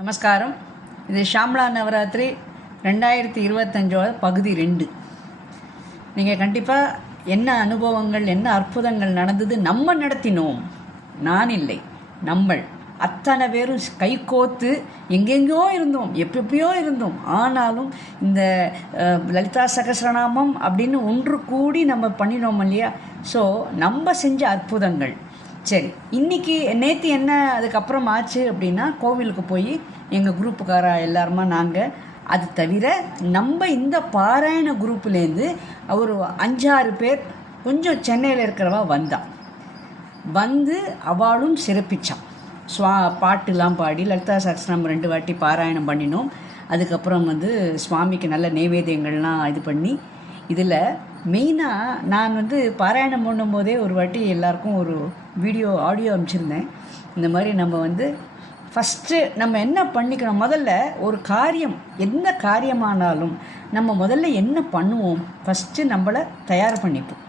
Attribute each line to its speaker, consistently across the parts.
Speaker 1: நமஸ்காரம். இது ஷாம்லா நவராத்திரி ரெண்டாயிரத்தி இருபத்தஞ்சோட பகுதி ரெண்டு. நீங்கள் கண்டிப்பாக என்ன அனுபவங்கள் என்ன அற்புதங்கள் நடந்தது நம்ம நடத்தினோம். நான் இல்லை நம்மள். அத்தனை பேரும் கைகோத்து எங்கெங்கேயோ இருந்தோம் எப்பெப்பயோ இருந்தோம். ஆனாலும் இந்த லலிதா சகஸ்ரநாமம் அப்படின்னு ஒன்று கூடி நம்ம பண்ணினோம் இல்லையா? ஸோ நம்ம செஞ்ச அற்புதங்கள். சரி இன்னைக்கு நேற்று என்ன அதுக்கப்புறம் ஆச்சு அப்படின்னா கோவிலுக்கு போய் எங்கள் குரூப்புக்கார எல்லாருமா நாங்கள் அது தவிர நம்ம இந்த பாராயண குரூப்லேருந்து ஒரு அஞ்சாறு பேர் கொஞ்சம் சென்னையில் இருக்கிறவா வந்தா. வந்து அவளும் சிறப்பிச்சான் ஸ்வா பாட்டுலாம் பாடி லலிதா சகஸ்ரம் ரெண்டு வாட்டி பாராயணம் பண்ணினோம். அதுக்கப்புறம் வந்து சுவாமிக்கு நல்ல நைவேத்தியங்கள்லாம் இது பண்ணி இதில் மெயினாக நான் வந்து பாராயணம் பண்ணும்போதே ஒரு வாட்டி எல்லாருக்கும் ஒரு வீடியோ ஆடியோ அனுப்பிச்சிருந்தேன். இந்த மாதிரி நம்ம வந்து ஃபஸ்ட்டு நம்ம என்ன பண்ணிக்கணும்? முதல்ல ஒரு காரியம் எந்த காரியமானாலும் நம்ம முதல்ல என்ன பண்ணுவோம்? ஃபஸ்ட்டு நம்மளை தயார் பண்ணிப்போம்.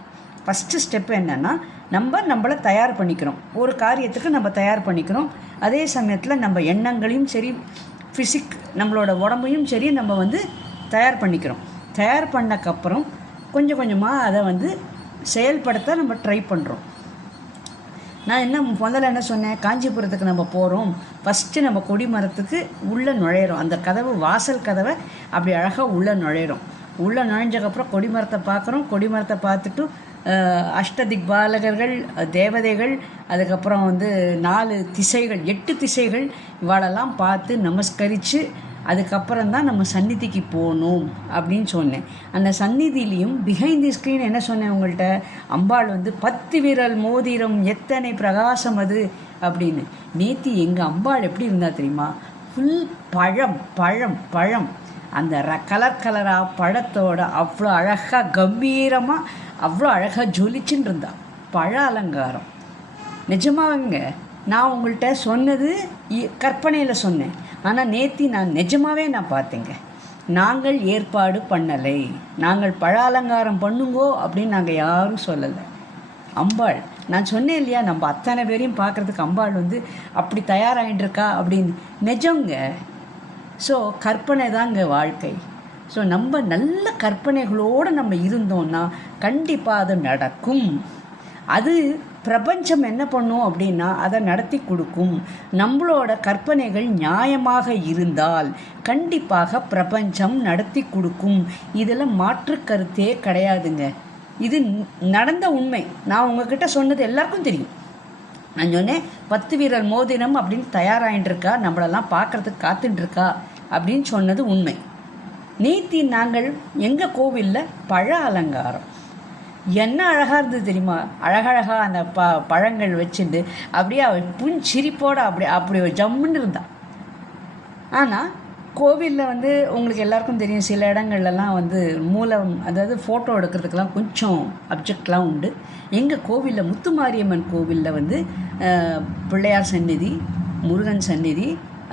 Speaker 1: ஃபஸ்ட்டு ஸ்டெப் என்னென்னா நம்ம நம்மளை தயார் பண்ணிக்கிறோம். ஒரு காரியத்துக்கு நம்ம தயார் பண்ணிக்கிறோம். அதே சமயத்தில் நம்ம எண்ணங்களையும் சரி ஃபிசிக் நம்மளோட உடம்பையும் சரி நம்ம வந்து தயார் பண்ணிக்கிறோம். தயார் பண்ணக்கப்புறம் கொஞ்சம் கொஞ்சமாக அதை வந்து செயல்படுத்த நம்ம ட்ரை பண்ணுறோம் நான் என்ன முதல்ல என்ன சொன்னேன்? காஞ்சிபுரத்துக்கு நம்ம போகிறோம் ஃபஸ்ட்டு நம்ம கொடிமரத்துக்கு உள்ளே நுழையிறோம். அந்த கதவு வாசல் கதவை அப்படி அழகாக உள்ளே நுழையிறோம். உள்ளே நுழைஞ்சக்கப்புறம் கொடிமரத்தை பார்க்குறோம். கொடிமரத்தை பார்த்துட்டு அஷ்டதிக் அஷ்டதிக்பாலகர்கள் தேவதைகள் அதுக்கப்புறம் வந்து நாலு திசைகள் எட்டு திசைகள் இவாளெல்லாம் பார்த்து நமஸ்கரித்து அதுக்கப்புறம் தான் நம்ம சந்நிதிக்கு போகணும் அப்படின்னு சொன்னேன். அந்த சந்நிதியிலையும் பிஹைண்ட் தி ஸ்க்ரீன் என்ன சொன்னேன் உங்கள்கிட்ட? அம்பாள் வந்து பத்து விரல் மோதிரம் எத்தனை பிரகாசம் அது? அப்படின்னு. நேத்தி எங்கள் அம்பாள் எப்படி இருந்தால் தெரியுமா? ஃபுல் பழம் பழம் பழம். அந்த ர கலர் கலராக பழத்தோட அவ்வளோ அழகாக கம்பீரமாக அவ்வளோ அழகாக ஜொலிச்சுன்னு இருந்தா. பழ அலங்காரம். நிஜமாவங்க? நான் உங்கள்கிட்ட சொன்னது கற்பனையில் சொன்னேன். ஆனால் நேத்தி நான் நிஜமாவே நான் பார்த்தேங்க. நாங்கள் ஏற்பாடு பண்ணலை. நாங்கள் பழ அலங்காரம் பண்ணுங்கோ அப்படின்னு நாங்கள் யாரும் சொல்லலை. அம்பாள் நான் சொன்னேன் இல்லையா நம்ம அத்தனை பேரையும் பார்க்குறதுக்கு அம்பாள் வந்து அப்படி தயாராகிட்டு இருக்கா அப்படின்னு. நிஜங்க. ஸோ கற்பனை தாங்க வாழ்க்கை. ஸோ நம்ம நல்ல கற்பனைகளோடு நம்ம இருந்தோம்னா கண்டிப்பாக அது நடக்கும். அது பிரபஞ்சம் என்ன பண்ணும் அப்படின்னா அதை நடத்தி கொடுக்கும். நம்மளோட கற்பனைகள் நியாயமாக இருந்தால் கண்டிப்பாக பிரபஞ்சம் நடத்தி கொடுக்கும். இதில் மாற்று கருத்தே கிடையாதுங்க. இது நடந்த உண்மை. நான் உங்ககிட்ட சொன்னது எல்லாருக்கும் தெரியும். நான் சொன்னேன் பத்து வீரர் மோதினம் அப்படின்னு தயாராகிட்டு இருக்கா நம்மளெல்லாம் பார்க்கறதுக்கு காத்துட்டு இருக்கா அப்படின்னு சொன்னது உண்மை. நேத்தி நாங்கள் எங்கள் கோவிலில் பழ அலங்காரம். என்ன அழகாக இருந்தது தெரியுமா? அழகழகாக அந்த ப பழங்கள் வச்சுட்டு அப்படியே அவள் புஞ்சிரிப்போட அப்படி அப்படி ஒரு ஜம்முன்னு இருந்தாள் ஆனால் கோவிலில் வந்து உங்களுக்கு எல்லாருக்கும் தெரியும் சில இடங்கள்லலாம் வந்து மூலம் அதாவது ஃபோட்டோ எடுக்கிறதுக்கெலாம் கொஞ்சம் அப்ஜெக்ட்லாம் உண்டு. எங்கள் கோவிலில் முத்துமாரியம்மன் கோவிலில் வந்து பிள்ளையார் சந்நிதி முருகன் சந்நிதி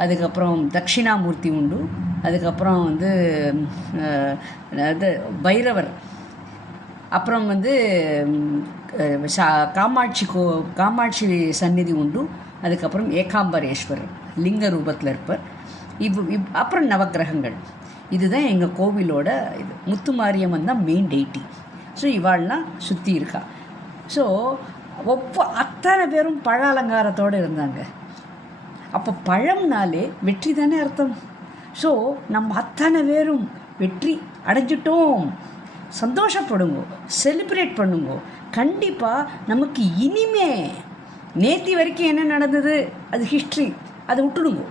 Speaker 1: அதுக்கப்புறம் தட்சிணாமூர்த்தி உண்டு. அதுக்கப்புறம் வந்து அது பைரவர். அப்புறம் வந்து சா- காமாட்சி கோ காமாட்சி சந்நிதி உண்டு. அதுக்கப்புறம் ஏகாம்பரேஸ்வரர் லிங்க ரூபத்தில் இருப்பார். இவ் இவ் அப்புறம் நவக்கிரகங்கள். இதுதான் எங்கள் கோவிலோட இது. முத்து மாரியம்மன் தான் மெயின் டெய்ட்டி ஸோ இவாள்லாம் சுற்றி இருக்கா. ஸோ ஒவ்வொ அத்தனை பேரும் பழ அலங்காரத்தோடு இருந்தாங்க. அப்போ பழம்னாலே வெற்றி தானே அர்த்தம். ஸோ நம்ம அத்தனை பேரும் வெற்றி அடைஞ்சிட்டோம். சந்தோஷப்படுங்க செலிப்ரேட் பண்ணுங்க. கண்டிப்பாக நமக்கு இனிமே நேத்தி வரைக்கும் என்ன நடந்தது? அது ஹிஸ்ட்ரி அதை விட்டுடுங்க.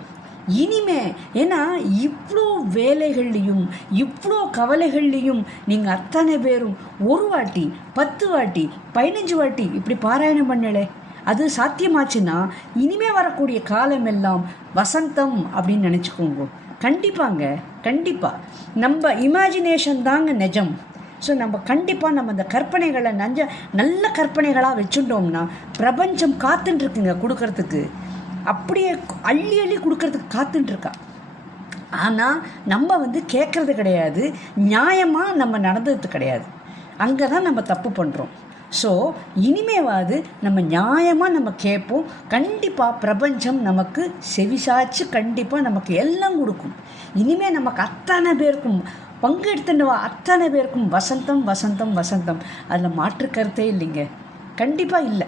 Speaker 1: இனிமே ஏன்னா இவ்வளோ வேலைகள்லையும் இவ்வளோ கவலைகள்லையும் நீங்கள் அத்தனை பேரும் ஒரு வாட்டி பத்து வாட்டி பதினஞ்சு வாட்டி இப்படி பாராயணம் பண்ணலே. அது சாத்தியமாச்சுன்னா இனிமே வரக்கூடிய காலம் எல்லாம் வசந்தம் அப்படின்னு நினச்சிக்கோங்க. கண்டிப்பாங்க கண்டிப்பாக நம்ம இமேஜினேஷன் தாங்க நிஜம். ஸோ நம்ம கண்டிப்பாக நம்ம இந்த கற்பனைகளை நஞ்ச நல்ல கற்பனைகளாக வச்சுட்டோம்னா பிரபஞ்சம் காத்துட்டுருக்குங்க கொடுக்கறதுக்கு. அப்படியே அள்ளி அள்ளி கொடுக்கறதுக்கு காத்துட்டுருக்கா ஆனால் நம்ம வந்து கேட்குறது கிடையாது. நியாயமாக நம்ம நடந்தது கிடையாது. அங்கே தான் நம்ம தப்பு பண்ணுறோம் ஸோ இனிமேவாது நம்ம நியாயமாக நம்ம கேட்போம். கண்டிப்பாக பிரபஞ்சம் நமக்கு செவிசாச்சு கண்டிப்பாக நமக்கு எல்லாம் கொடுக்கும். இனிமே நமக்கு அத்தனை பேருக்கும் பங்கெடுத்துட்டு அத்தனை பேருக்கும் வசந்தம் வசந்தம் வசந்தம். அதில் மாற்று கருத்தே இல்லைங்க. கண்டிப்பாக இல்லை.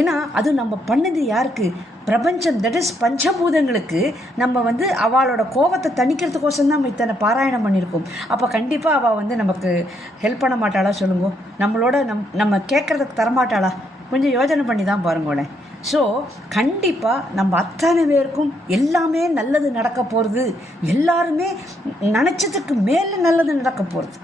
Speaker 1: ஏன்னா அது நம்ம பண்ணது யாருக்கு? பிரபஞ்சம். தட் இஸ் பஞ்சபூதங்களுக்கு நம்ம வந்து அவளோட கோபத்தை தணிக்கிறதுக்கோசம் தான் நம்ம இத்தனை பாராயணம் பண்ணியிருக்கோம். அப்போ கண்டிப்பாக அவள் வந்து நமக்கு ஹெல்ப் பண்ண மாட்டாளா சொல்லுங்க? நம்மளோட நம் நம்ம கேட்குறதுக்கு தரமாட்டாளா? கொஞ்சம் யோஜனை பண்ணி தான் பாருங்களேன் ஸோ கண்டிப்பாக நம்ம அத்தனை பேருக்கும் எல்லாமே நல்லது நடக்க போகிறது எல்லாருமே நினச்சதுக்கு மேலே நல்லது நடக்க போகிறது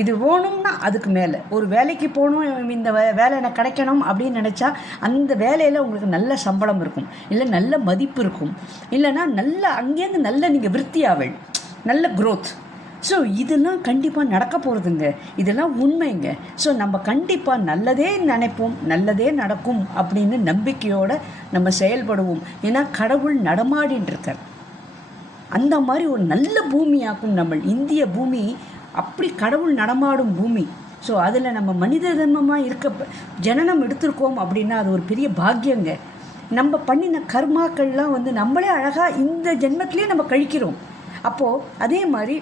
Speaker 1: இது வேணும்னா அதுக்கு மேலே. ஒரு வேலைக்கு போகணும் இந்த வே வேலை எனக்கு கிடைக்கணும் அப்படின்னு நினச்சா அந்த வேலையில் உங்களுக்கு நல்ல சம்பளம் இருக்கும். இல்லை நல்ல மதிப்பு இருக்கும். இல்லைன்னா நல்ல அங்கேருந்து நல்ல நீங்கள் விருத்தி ஆவல் நல்ல க்ரோத் ஸோ இதெல்லாம் கண்டிப்பாக நடக்க போகிறதுங்க இதெல்லாம் உண்மைங்க. ஸோ நம்ம கண்டிப்பாக நல்லதே நினைப்போம் நல்லதே நடக்கும் அப்படின்னு நம்பிக்கையோடு நம்ம செயல்படுவோம். ஏன்னா கடவுள் நடமாடின்ருக்கார் அந்த மாதிரி ஒரு நல்ல பூமியாக்கும் நம்ம இந்திய பூமி அப்படி கடவுள் நடமாடும் பூமி. ஸோ அதில் நம்ம மனித தர்மமாக இருக்க ஜனனம் எடுத்திருக்கோம் அப்படின்னா அது ஒரு பெரிய பாக்கியங்க. நம்ம பண்ணின கர்மாக்கள்லாம் வந்து நம்மளே அழகாக இந்த ஜென்மத்திலே நம்ம கழிக்கிறோம். அப்போது அதே மாதிரி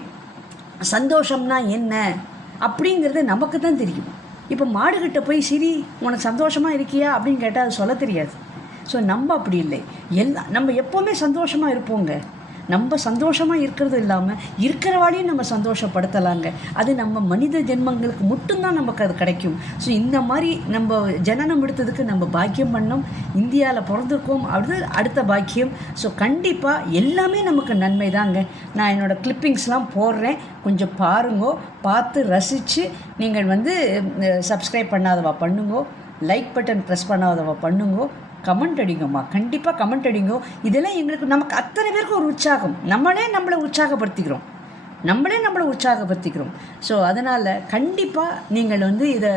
Speaker 1: சந்தோஷம்னா என்ன? அப்படிங்கிறது நமக்கு தான் தெரியும். இப்போ மாடுகிட்ட போய் சரி உனக்கு சந்தோஷமாக இருக்கியா? அப்படின்னு கேட்டால் அது சொல்ல தெரியாது. ஸோ நம்ம அப்படி இல்லை. எல்லாம் நம்ம எப்போவுமே சந்தோஷமாக இருப்போங்க. நம்ம சந்தோஷமாக இருக்கிறது இல்லாமல் இருக்கிறவாளையும் நம்ம சந்தோஷப்படுத்தலாங்க. அது நம்ம மனித ஜென்மங்களுக்கு மட்டும்தான் நமக்கு அது கிடைக்கும். ஸோ இந்த மாதிரி நம்ம ஜனனம் எடுத்ததுக்கு நம்ம பாக்கியம் பண்ணோம். இந்தியாவில் பிறந்திருக்கோம். அது அடுத்த பாக்கியம். ஸோ கண்டிப்பாக எல்லாமே நமக்கு நன்மை தாங்க நான் என்னோடய கிளிப்பிங்ஸ்லாம் போடுறேன். கொஞ்சம் பாருங்கோ. பார்த்து ரசித்து நீங்கள் வந்து சப்ஸ்கிரைப் பண்ணாதவா பண்ணுங்கோ. லைக் பட்டன் ப்ரெஸ் பண்ணாதவா பண்ணுங்கோ. கமெண்ட் அடிங்கம்மா. கண்டிப்பாக கமெண்ட் அடிங்கோ. இதெல்லாம் எங்களுக்கு நமக்கு அத்தனை பேருக்கு ஒரு உற்சாகம். நம்மளே நம்மளை உற்சாகப்படுத்திக்கிறோம். நம்மளே நம்மளை உற்சாகப்படுத்திக்கிறோம். ஸோ அதனால் கண்டிப்பாக நீங்கள் வந்து இதை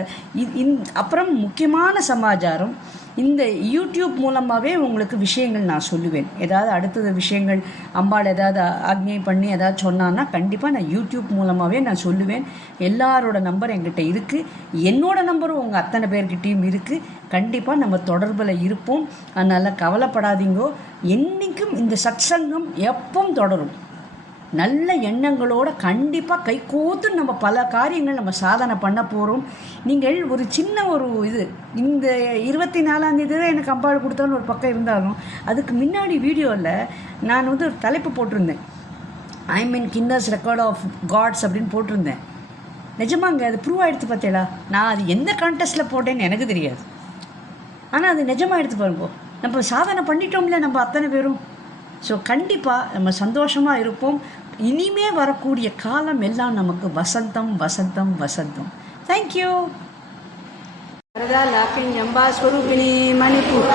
Speaker 1: இந் அப்புறம் முக்கியமான சமாச்சாரம் இந்த யூடியூப் மூலமாகவே உங்களுக்கு விஷயங்கள் நான் சொல்லுவேன். ஏதாவது அடுத்தது விஷயங்கள் அம்பாள் ஏதாவது ஆக்ஞை பண்ணி ஏதாவது சொன்னான்னா கண்டிப்பாக நான் யூடியூப் மூலமாகவே நான் சொல்லுவேன். எல்லாரோட நம்பர் எங்கிட்ட இருக்குது என்னோட நம்பரும் உங்கள் அத்தனை பேர்கிட்டையும் இருக்குது கண்டிப்பாக நம்ம தொடர்பில் இருப்போம். அதனால் கவலைப்படாதீங்கோ. என்றைக்கும் இந்த சத்சங்கம் எப்பவும் தொடரும். நல்ல எண்ணங்களோட கண்டிப்பாக கைகோத்து நம்ம பல காரியங்கள் நம்ம சாதனை பண்ண போகிறோம் நீங்கள் ஒரு சின்ன ஒரு இது இந்த இருபத்தி நாலாந்தேதி தான் எனக்கு அம்பாள் கொடுத்தான்னு ஒரு பக்கம் இருந்தாலும் அதுக்கு முன்னாடி வீடியோவில் நான் வந்து ஒரு தலைப்பு போட்டிருந்தேன். I mean Guinness record of gods அப்படின்னு போட்டிருந்தேன். நிஜமாங்க அது ப்ரூவ் ஆகிடுத்து பார்த்தேடா நான் அது எந்த கான்டெஸ்ட்டில் போட்டேன்னு எனக்கு தெரியாது. ஆனால் அது நிஜமாக எடுத்து பாருங்க. நம்ம சாதனை பண்ணிட்டோம்ல நம்ம அத்தனை பேரும். ஸோ கண்டிப்பாக நம்ம சந்தோஷமாக இருப்போம். இனிமே வரக்கூடிய காலம் எல்லாம் நமக்கு வசந்தம் வசந்தம் வசந்தம். தேங்க்யூ வரதா லாக்கின் ஜம்பா ஸ்வரூபிணி மணிப்பூர்.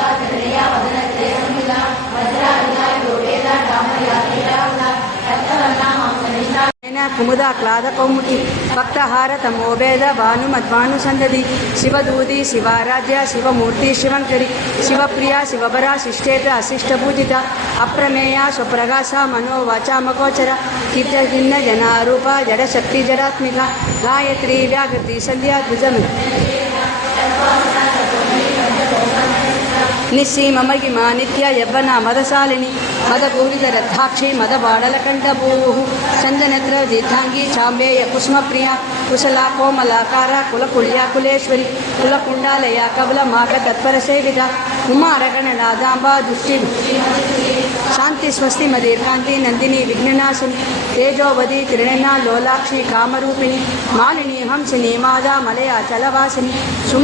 Speaker 1: ಕುಮುದ ಕ್ಲಾದ ಕೌಮುಟಿ ಭಕ್ತಹಾರ ತಮೋಭೇದ ಭಾನು ಮಧ್ವಾನು ಸಂದದಿ ಶಿವದೂತಿ ಶಿವಾರಾಧ್ಯ ಶಿವಮೂರ್ತಿ ಶಿವಂಕರಿ ಶಿವಪ್ರಿಯ ಶಿವಬರ ಶಿಷ್ಟೇತ ಅಶಿಷ್ಟಪೂಜಿತ ಅಪ್ರಮೇಯ ಸ್ವಪ್ರಕಾಶ ಮನೋವಾಚ ಮಗೋಚರ ಕಿನ್ನ ಜನಾರೂಪ ಜಡಶಕ್ತಿ ಜಡಾತ್ಮಿಕ ಗಾಯತ್ರಿ ವ್ಯಾಕೃತಿ ಸಂಧ್ಯಾ ದ್ವಿಜಮಿ ನಿಸ್ಸೀಮ ಮಹಿಮ ನಿತ್ಯ ಯವ್ವನ ಮದಸಾಲಿನಿ ಮದಪೂರಿತ ರಥಾಕ್ಷಿ ಮದಬಾಡಲಕಂಠಭೂಃ ಚಂದನತ್ರ ದೀರ್ಘಾಂಗಿ ಚಾಂಬೇಯ ಕುಸುಮಪ್ರಿಯ ಕುಶಲ ಕೋಮಲಾಕಾರ ಕುಲಕುಳ್ಯ ಕುಲೇಶ್ವರಿ ಕುಲಕುಂಡಾಲಯ ಕಬಲ ಮಾಕ ತತ್ಪರ ಸೇವಿತ ಉಮಾರಗಣನಾದಾಂಬ ದೃಷ್ಟಿ ಶಾಂತಿ ಸ್ವಸ್ತಿ ಮದೀರ್ಕಾಂತಿ ನಂದಿನಿ ವಿಘ್ನನಾಶಿನಿ ತೇಜೋವದಿ ತ್ರಿಣನ ಲೋಲಾಕ್ಷಿ ಕಾಮರೂಪಿಣಿ ಮಾಲಿನಿ ಹಂಸಿನಿ ಮಾದ ಮಲಯ ಚಲವಾಸಿನಿ ಸುಮ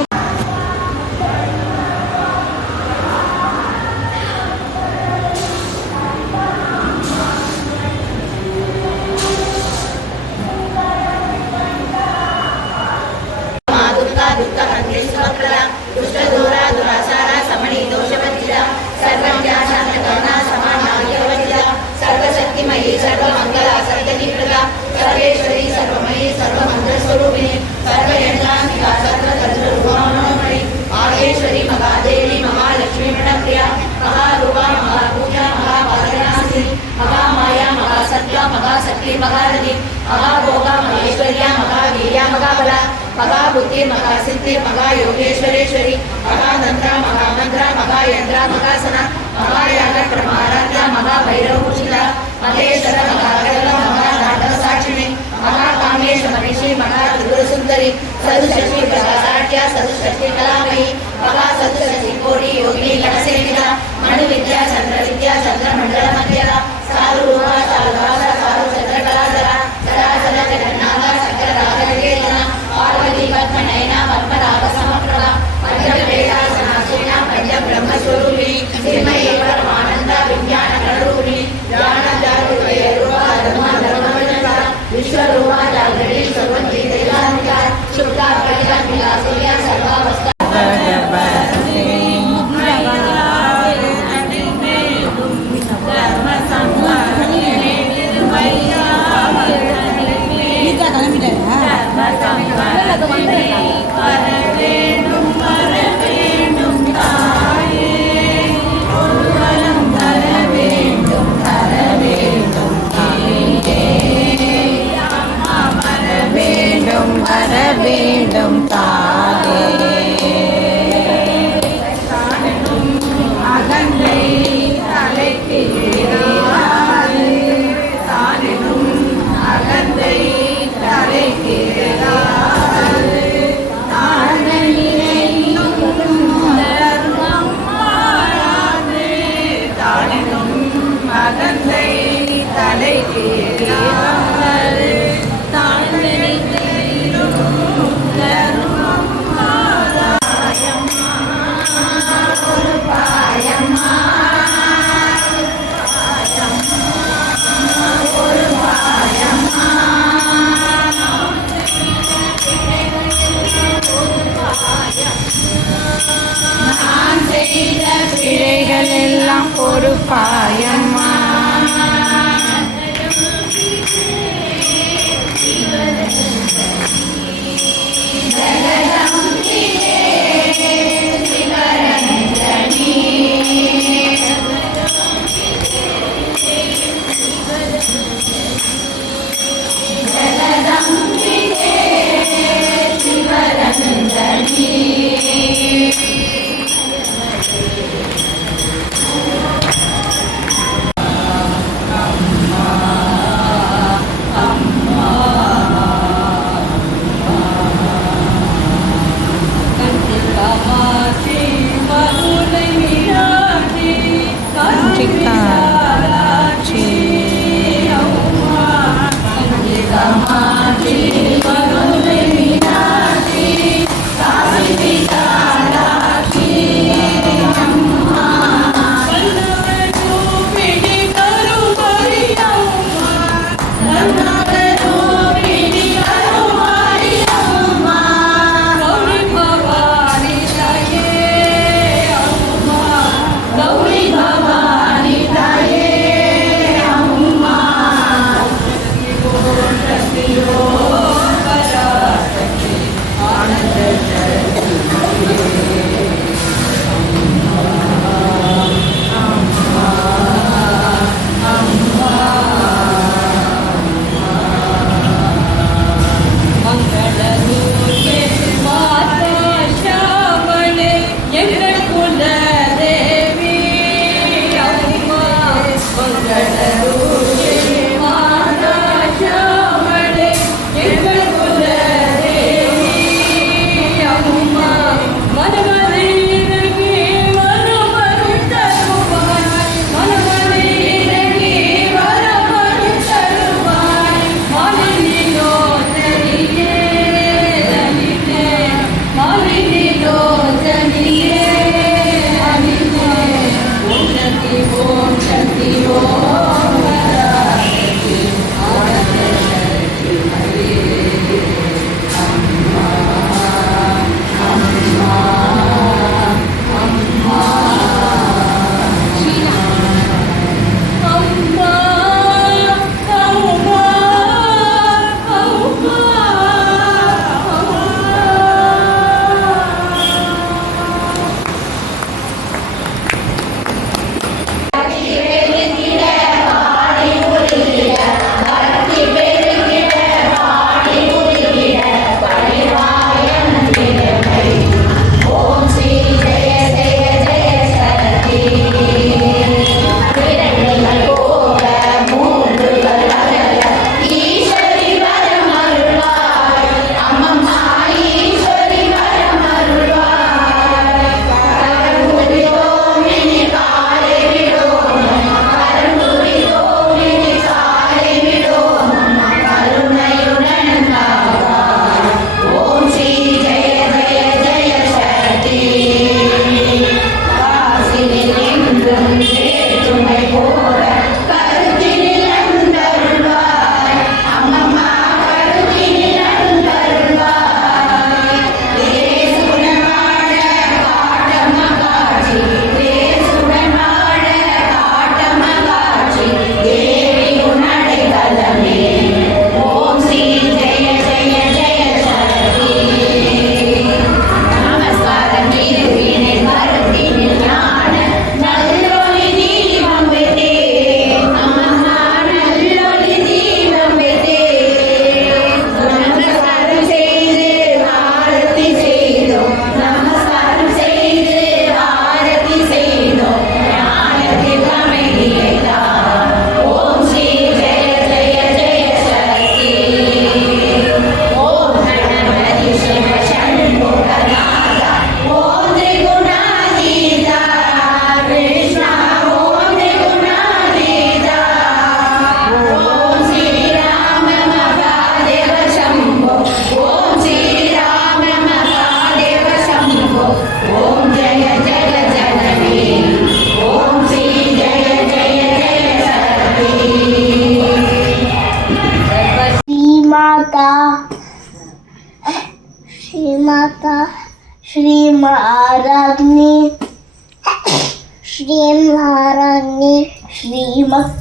Speaker 2: మహాభోగ మహేశ్వర్య మహావీర్య మహాబల మహాబుద్ధి మహాసిద్ధి మహాయోగేశ్వరేశ్వరి మహానంద్ర మహామంత్ర మహాయంద్ర మహాసన మహాయాగ ప్రమారాధ్య మహాభైరవూషిత మహేశ్వర మహాగల మహానాథ సాక్షిణి మహాకామేశ మహిషి మహాదుర్గసుందరి సదుషష్టి ప్రసారాఖ్య
Speaker 3: సదుషష్టి కళామయి మహా సదుషష్టి కోటి యోగిని గణసేవిత మణు విద్యా చంద్ర విద్యా చంద్ర మండల మధ్యల సారు సారు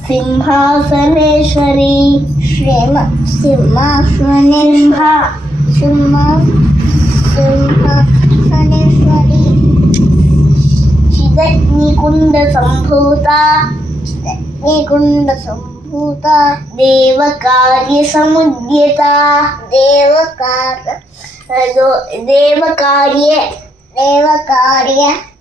Speaker 3: సింహాసనేశ్వరి శ్రీమ సింహాసనే సింహ సింహ సింహాసనేశ్వరి చిదగ్నికుండ సంభూత చిదగ్నికుండ సంభూత దేవకార్య సముద్యత దేవకార్య దేవకార్య దేవకార్య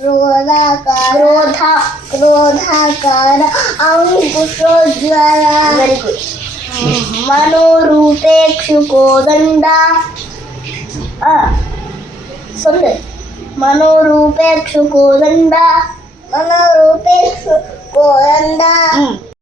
Speaker 3: क्रोधाकार क्रोधा क्रोधाकार अङ्कुशोज्ज्वला वेरि गुड् मनोरूपेक्षुकोदण्डा ஆ சொல்லு மனோரூபேக்ஷு கோதண்டா மனோரூபேக்ஷு கோதண்டா